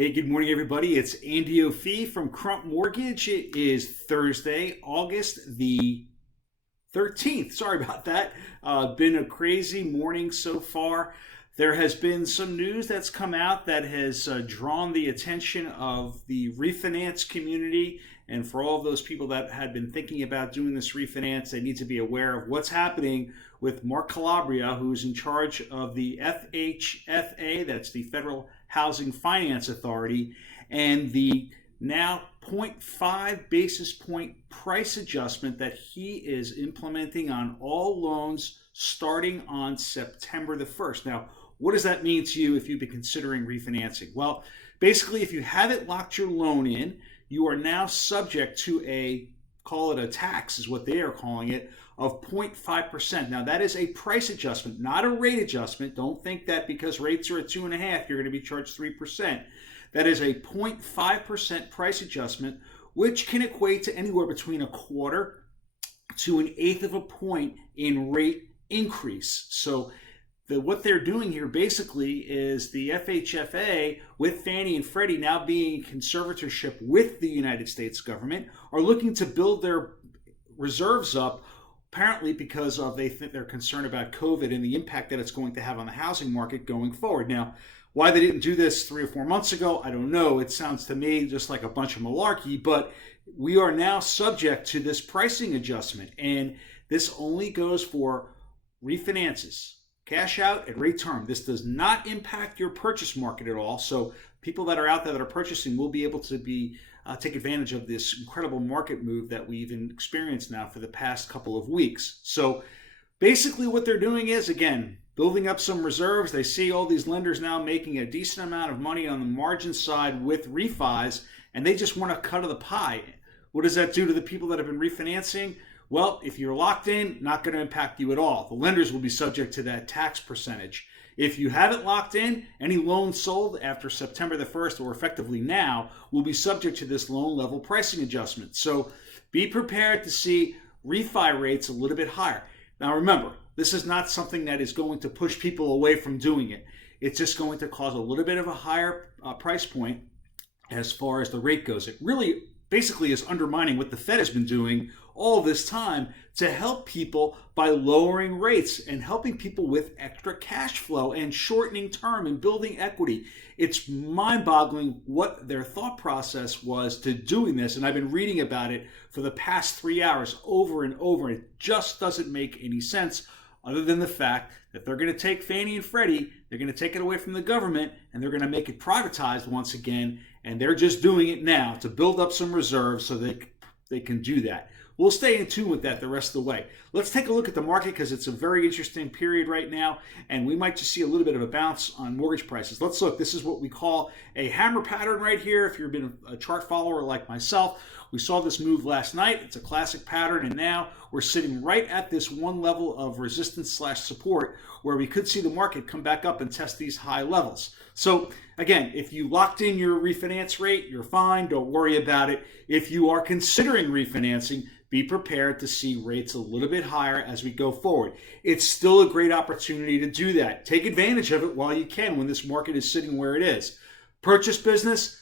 Hey, good morning, everybody. It's Andy O'Fee from Crump Mortgage. It is Thursday, August the 13th. Sorry about that. Been a crazy morning so far. There has been some news that's come out that has drawn the attention of the refinance community. And for all of those people that had been thinking about doing this refinance, they need to be aware of what's happening with Mark Calabria, who's in charge of the FHFA, that's the Federal Housing Finance Authority, and the now 0.5 basis point price adjustment that he is implementing on all loans starting on September the 1st. Now, what does that mean to you if you've been considering refinancing? Well, basically, if you haven't locked your loan in, you are now subject to a, call it a tax is what they are calling it, of 0.5%. Now that is a price adjustment, not a rate adjustment. Don't think that because rates are at 2.5%, you're going to be charged 3%. That is a 0.5% price adjustment, which can equate to anywhere between 1/4 to 1/8 of a point in rate increase. So what they're doing here basically is the FHFA with Fannie and Freddie now being in conservatorship with the United States government are looking to build their reserves up, apparently because of they're concerned about COVID and the impact that it's going to have on the housing market going forward. Now, why they didn't do this 3 or 4 months ago, I don't know. It sounds to me just like a bunch of malarkey, but we are now subject to this pricing adjustment, and this only goes for refinances. Cash out at rate term. This does not impact your purchase market at all. So people that are out there that are purchasing will be able to take advantage of this incredible market move that we've experienced now for the past couple of weeks. So basically what they're doing is, again, building up some reserves. They see all these lenders now making a decent amount of money on the margin side with refis, and they just want a cut of the pie. What does that do to the people that have been refinancing? Well, if you're locked in, not going to impact you at all. The lenders will be subject to that tax percentage. If you haven't locked in, any loan sold after September the 1st or effectively now will be subject to this loan level pricing adjustment. So be prepared to see refi rates a little bit higher. Now remember, this is not something that is going to push people away from doing it. It's just going to cause a little bit of a higher price point as far as the rate goes. It really basically is undermining what the Fed has been doing all this time to help people by lowering rates and helping people with extra cash flow and shortening term and building equity. It's mind-boggling what their thought process was to doing this, and I've been reading about it for the past 3 hours over and over. It just doesn't make any sense other than the fact that they're going to take Fannie and Freddie, they're going to take it away from the government, and they're going to make it privatized once again, and they're just doing it now to build up some reserves so they can do that. We'll stay in tune with that the rest of the way. Let's take a look at the market because it's a very interesting period right now, and we might just see a little bit of a bounce on mortgage prices. Let's look. This is what we call a hammer pattern right here. If you've been a chart follower like myself, we saw this move last night. It's a classic pattern, and now we're sitting right at this one level of resistance/support where we could see the market come back up and test these high levels. So again, if you locked in your refinance rate, you're fine. Don't worry about it. If you are considering refinancing, be prepared to see rates a little bit higher as we go forward. It's still a great opportunity to do that. Take advantage of it while you can when this market is sitting where it is. Purchase business,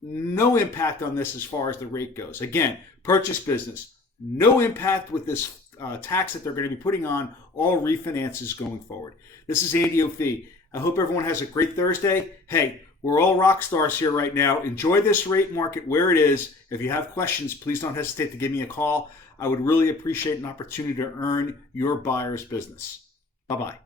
no impact on this as far as the rate goes. Again, purchase business, no impact with this tax that they're going to be putting on all refinances going forward. This is Andy O'Fee. I hope everyone has a great Thursday. Hey, we're all rock stars here right now. Enjoy this rate market where it is. If you have questions, please don't hesitate to give me a call. I would really appreciate an opportunity to earn your buyer's business. Bye-bye.